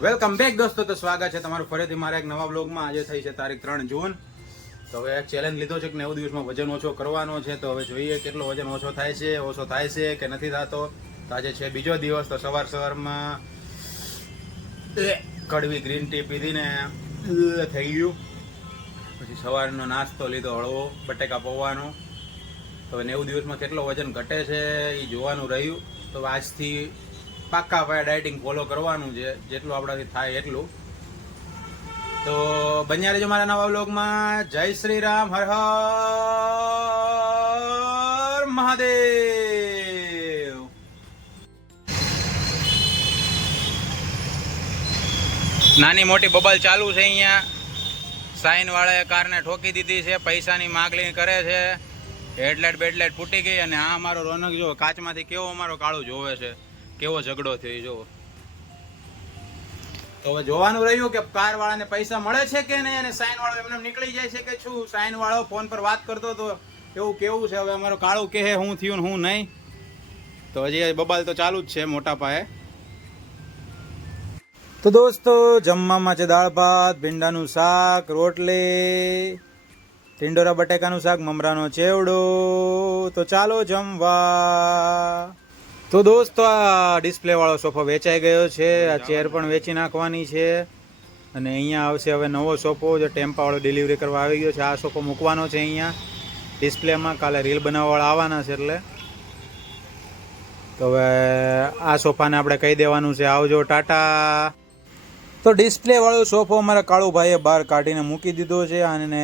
Welcome back દોસ્તો. તો સ્વાગત છે તમારું ફરીથી મારા એક નવા બ્લોગમાં. આજે થઈ છે તારીખ 3 જૂન. તો હવે એક ચેલેન્જ લીધો છે કે 90 દિવસમાં વજન ઓછો કરવાનો છે. તો હવે જોઈએ કેટલો વજન ઓછો થાય છે કે નથી થતો. તો આજે છે બીજો દિવસ. તો સવારમાં કડવી ગ્રીન ટી પીધીને થઈ ગયું. પછી સવારનો નાસ્તો લીધો હળવો બટેકા પૌવાનો. તો હવે 90 દિવસમાં કેટલો વજન ઘટે છે એ જોવાનું રહ્યું. તો આજથી પાક્કા પાયે ડાયટિંગ ફોલો કરવાનું છે, જેટલું આપણાથી થાય એટલું. તો બન્યા રહેજો મારા નવા વ્લોગમાં. જય શ્રી રામ, હર હર મહાદેવ. નાની મોટી બબલ ચાલુ છે અહીંયા. સાઈન વાળાએ કારને ઠોકી દીધી છે, પૈસાની માગણી કરે છે. હેડલાઇટ બેડલાઇટ ફૂટી ગઈ. અને આ અમારો રોનક જો કાચમાંથી કેવો અમારો કાળું જોવે છે, કેવો ઝઘડો થયો જો. તો હવે જોવાનું રહ્યું કે કાર વાળાને પૈસા મળે છે કે નહીં, અને સાઈન વાળો એમને નીકળી જાય છે કે શું. સાઈન વાળો ફોન પર વાત કરતો હતો, એવું કેવું છે. હવે અમારો કાળું કહે હું થયું ને હું નહીં. તો હજી બબાલ તો ચાલુ જ છે મોટા પાયે. તો દોસ્તો જમવામાં છે દાળ ભાત, ભીંડાનું શાક, રોટલી, ટિંડોરા બટેકાનું શાક, મમરાનો ચેવડો. તો ચાલો જમવા. તો દોસ્તો આ ડિસ્પ્લે વાળો સોફો વેચાઈ ગયો છે. આ ચેર પણ વેચી નાખવાની છે. અને અહીંયા આવશે હવે નવો સોફો, જે ટેમ્પા વાળો ડિલિવરી કરવા આવી ગયો છે. આ સોફો મૂકવાનો છે અહીંયા ડિસ્પ્લેમાં. કાલે રીલ બનાવવાવાળા આવવાના છે એટલે. તો હવે આ સોફાને આપણે કહી દેવાનું છે આવજો, ટાટા. તો ડિસ્પ્લે વાળો સોફો અમારા કાળુભાઈએ બહાર કાઢીને મૂકી દીધો છે. અને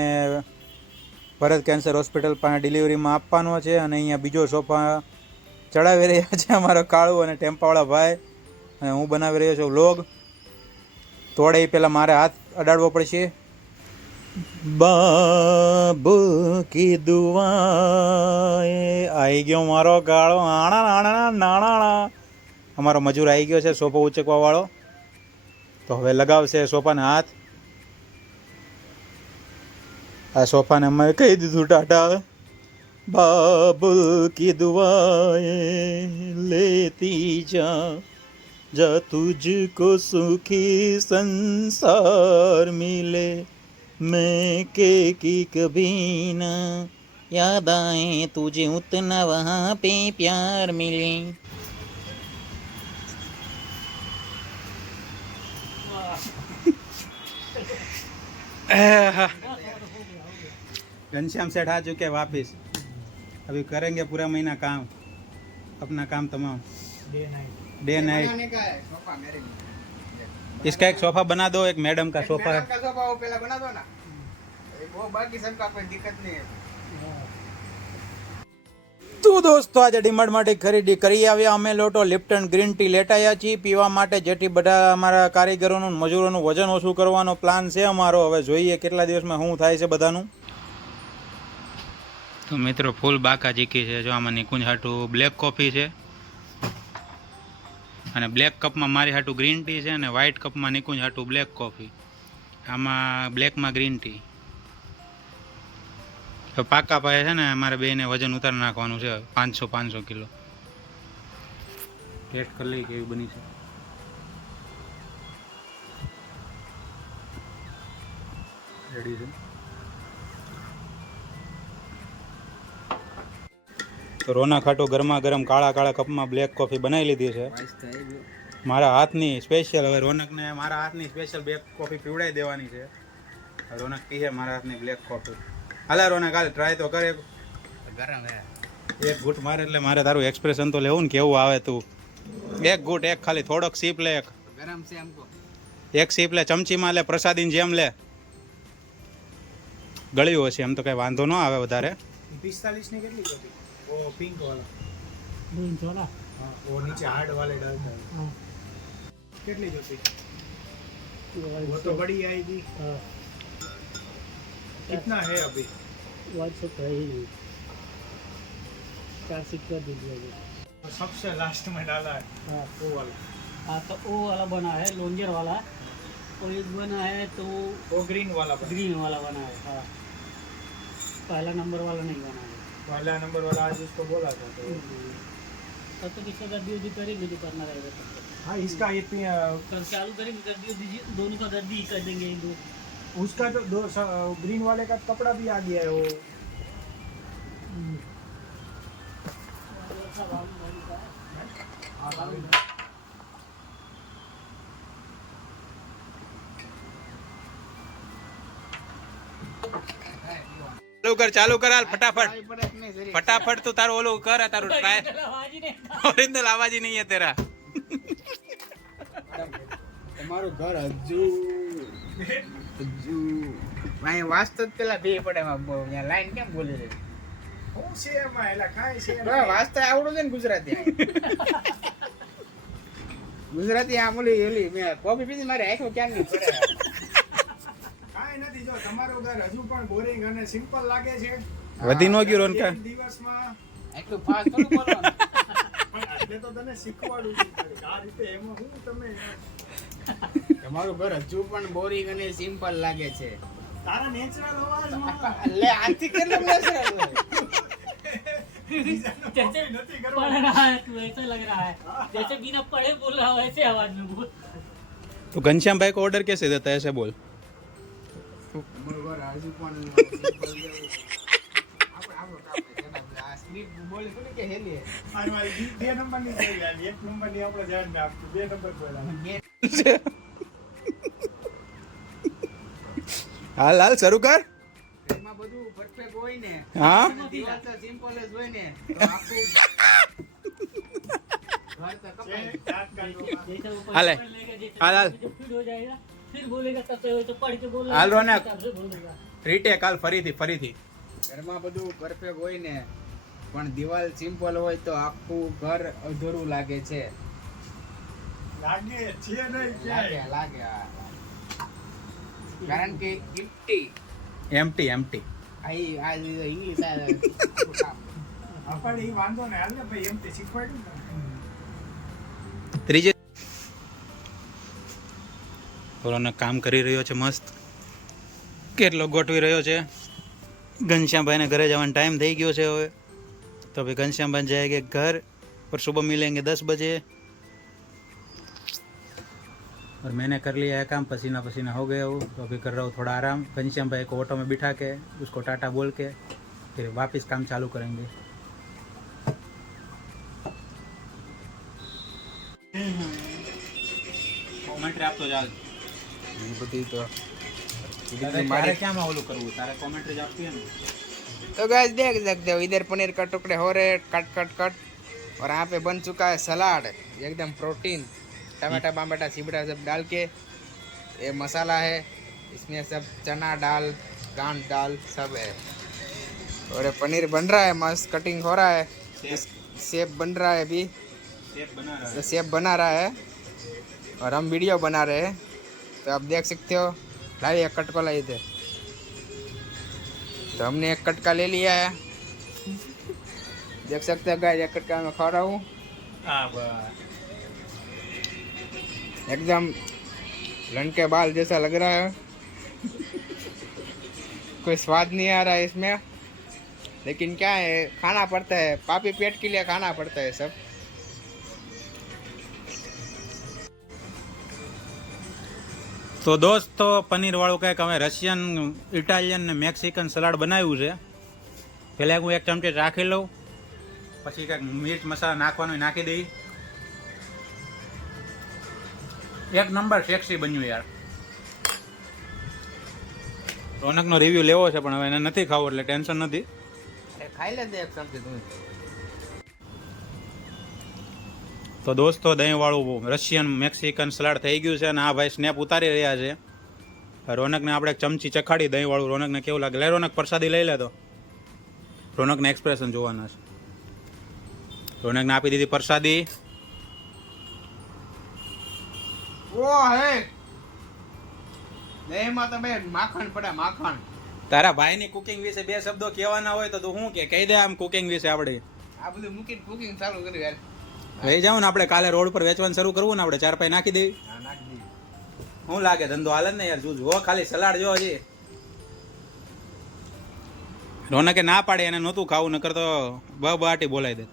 ભરત કેન્સર હોસ્પિટલ પાસે ડિલિવરીમાં આપવાનો છે. અને અહીંયા બીજો સોફા ચડાવી રહ્યા છે અમારો કાળુ અને ટેમ્પાવાળા ભાઈ. અને હું બનાવી રહ્યો છું વ્લોગ. તોડે એ પહેલાં મારે હાથ અડાડવો પડશે. બાબુ કી દુઆએ આવી ગયો મારો કાળો. આણા નાણા નાણા. અમારો મજૂર આવી ગયો છે સોફો ઉચકવા વાળો. તો હવે લગાવશે સોફાને હાથ. આ સોફાને અમે કહી દીધું ટાટા. बाबुल की दुआएं लेती जा तुझको सुखी संसार मिले मैं के की कभी ना याद आए तुझे उतना वहाँ पे प्यार मिले. घनश्याम सेठ आ चुके वापिस. अभी करेंगे पूरा महीना काम, अपना काम तमाम. Day night. इसका एक सोफा बना दो, एक मैडम का सोफा. मैडम का सोफा वो पहले बना दो ना, वो बाकी सबका कोई दिक्कत नहीं है. તો દોસ્તો આજે ડીમાર્ટ માટે ખરીદી કરી આવ્યા અમે લોકો. લિપ્ટન ગ્રીન ટી લેટાયા છીએ પીવા માટે, જેથી બધા અમારા કારીગરોનું મજૂરોનું વજન ઓછું કરવાનો પ્લાન છે અમારો. હવે જોઈએ કેટલા દિવસમાં શું થાય છે બધાનું. તો મિત્રો ફૂલ બાકા જીકી છે. જો આમાં નિકુંજ હાટું બ્લેક કોફી છે, અને બ્લેક કપમાં મારી હાટું ગ્રીન ટી છે, અને વ્હાઇટ કપમાં નિકુંજ હાટું બ્લેક કોફી. આમાં બ્લેકમાં ગ્રીન ટી. તો પાકા પાયે છે ને અમારે બેને વજન ઉતારી નાખવાનું છે 500 કિલો. ટેસ્ટ કરી લઈ કેવી બની છે. રેડી છે. તો રોના ખાટો ગરમા ગરમ કાળા કાળા કપમાં બ્લેક કોફી બનાવી લીધી છે મારા હાથની સ્પેશિયલ. હવે રોનકને મારા હાથની સ્પેશિયલ બ્લેક કોફી પીવડાવી દેવાની છે. રોનક પીએ મારા હાથની બ્લેક કોફી. હાલે રોનક હાલ ટ્રાય તો કરે. ગરમ હે. એક ઘૂંટ મારે એટલે મારે તારું એક્સપ્રેશન તો લેવું ને કેવું આવે તું. એક ઘૂંટ, એક ખાલી થોડોક સીપ લે. ગરમ છે हमको. એક સીપ લે, ચમચીમાં લે, પ્રસાદીની જેમ લે. ગળ્યું હશે એમ તો કઈ વાંધો ન આવે વધારે. 45 ની કેટલી કોફી? वो पिंक वाला पिंक वाला हाँ, वो नीचे हार्ड वाले डालता है. कितनी जोती वो तो बड़ी आएगी. कितना है अभी? WhatsApp है ही नहीं. 4 कर दीजिए. सबसे लास्ट में डाला है हाँ वो वाला. हाँ तो वो वाला बना है लोंजर वाला, और एक बना है तो वो ग्रीन वाला बना है. हाँ पहला नंबर वाला नहीं बना है. पहला नंबर वाला आज उसको बोला था तो किसी का ड्यूटी करेगी तो करना रहेगा. हाँ इसका ये कल से आलू करेंगे, कर दियो दीजिए, दोनों का कर दी कर देंगे इन दो। उसका तो दो ग्रीन वाले का कपड़ा भी आ गया है वो। सब आलू भाजी का है। ચાલુ કર હાલ ફટાફટ ફટાફટ તું તારું ઓલું કર તારું ટ્રાય भाजी ने ઓરિજિનલ આવાજ નહીં હે તેરા તમારું ઘર હજુ અહીં વાસ્તો જ પેલા બે પડે એમાં લાઈન કેમ બોલી રહી હું છે એમાં એલા કાંઈ છે એમ બરાબર, વાસ્તા આવડું છે ને ગુજરાતી ગુજરાતી આમ ઓલી ઓલી મેં કોફી પીધી મારી આંખમાં ક્યાં નહીં પડે કાંઈ નથી. જો તમારું ઘર હજુ પણ બોરિંગ અને સિમ્પલ લાગે છે વધી નો ગયો રોનકા એક દિવસમાં એટલું ફાસ્ટ થોડું બોલવાનું પણ એટલે તો તને શીખવાડું છું કે આ રીતે એમાં હું તમે તમારું ઘર હજુ પણ બોરિંગ અને સિમ્પલ લાગે છે તારા નેચરલ અવાજમાં લે આથી કેટલું નેચરલ હોય બીજાનો जैसे copy નથી पढ़ કરવાનો. रहा है तू, ऐसा लग रहा है जैसे बिना पढ़े बोल रहा हो ऐसे आवाज में बोल। तो घनश्याम भाई को ऑर्डर कैसे देता है ऐसे बोल તમારું ઘર હજુ પણ simple જેવું. આ સ્ક્રિપ્ટ બોલી થોડી કે હેલી આ મારી બે નંબરની થઈ ગયા. એક નંબરની આપણે ધ્યાન આપતું, બે નંબર બોલ્યા. હાલ હાલ શરૂ કર એમાં બધું પરફેક્ટ હોય ને હા દિવાલ તો સિમ્પલ જ હોય ને તો આખું ઘર તો કપાય. યાદ કરજો. जैसे ऊपर हाले। पढ़ लेगा, जैसे हाल, हाल। जब फिर हो जाएगा फिर बोलेगा तब से तो पढ़ के बोल हाल रोनक। तब से बोलेगा। રીટેક હાલ ફરીથી ફરીથી ઘરમાં બધું પરફેક્ટ હોય ને પણ દિવાલ સિમ્પલ હોય તો આખું ઘર અધૂરું લાગે છે. લાગે છે નહીં લાગે ક્યાંય. લાગે હા. કારણ કે ઇમ્પટી એમટી એમટી આ ઇંગ્લિશ આપણે ઈ વાંધો ને હાલ ને ભાઈ એમ તે શીખવાડ્યું ને. ત્રીજે રોનક કામ કરી રહ્યો છે મસ્ત કેટલો ગોઠવી રહ્યો છે घनश्याम घरे जवान टाइम થઈ ગયો છે હવે तो अभी घनश्याम भाई जाएंगे घर और सुबह मिलेंगे 10 बजे और मैंने कर लिया है काम पसीना पसीना हो गया हूँ तो अभी कर रहा हूँ थोड़ा आराम घनश्याम भाई को ऑटो में बिठा के उसको टाटा बोल के फिर वापस काम चालू करेंगे કોમેન્ટ્રી આપતો ચાલ બધી તો તારે क्या માં ઓલું કરવું તારે કોમેન્ટ્રી જ આપતી હે ને तो गाइस देख सकते हो इधर पनीर का टुकड़े हो रहे कट कट कट और यहाँ पे बन चुका है सलाद एकदम प्रोटीन टमाटर बामेटा सिबड़ा सब डाल के ये मसाला है इसमें सब चना दाल गांठ दाल सब है और ये पनीर बन रहा है मस्त कटिंग हो रहा है शेप बन रहा है अभी शेफ बना रहा तो शेप बना रहा है और हम वीडियो बना रहे हैं तो आप देख सकते हो लाइए कटको लाइए थे तो हमने एक कटका ले लिया है देख सकते हो गाइस एक कटका मैं खा रहा हूँ हां बस एकदम लंड के बाल जैसा लग रहा है कोई स्वाद नहीं आ रहा है इसमें लेकिन क्या है खाना पड़ता है पापी पेट के लिए खाना पड़ता है सब તો દોસ્તો પનીર વાળું કંઈક અમે રશિયન ઇટાલિયન ને મેક્સિકન સલાડ બનાવ્યું છે પહેલાં હું એક ચમચી રાખી લઉં પછી કંઈક મિર્ચ મસાલા નાખવાનું હોય નાખી દઈ એક નંબર સેક્સી બન્યું યાર રોનકનો રિવ્યુ લેવો છે પણ હવે એને નથી ખાવું એટલે ટેન્શન નથી खाई लेते एक चमचे तुम તો દોસ્તો દહીંવાળું રશિયન મેક્સિકન સલાડ થઈ ગયું છે અને આ ભાઈ સ્નેપ ઉતારી રહ્યા છે રોનકને આપણે એક ચમચી ચખાડી દહીંવાળું રોનકને કેવું લાગે લે રોનક પ્રસાદી લઈ લે તો રોનકના એક્સપ્રેશન જોવાના છે રોનકને આપી દીધી પ્રસાદી वो है दही में तो भाई माखन पड़ा माखन તારા ભાઈની કુકિંગ વિશે બે શબ્દો કહેવાના હોય તો તું શું કે કહી દે આમ કુકિંગ વિશે આપણે આ બધું મૂકીને કુકિંગ ચાલુ કર્યું યાર લઈ જાવ ને આપણે કાલે રોડ પર વેચવાનું શરૂ કરવું ને આપણે 4-5 નાખી દેવી હા નાખી દીધી શું લાગે ધંધો હાલે ને યાર તું જો ખાલી સલાડ જો હજી રોનકે ના પાડે એને નહોતું ખાવું નકર તો બહાટી બોલાવી દે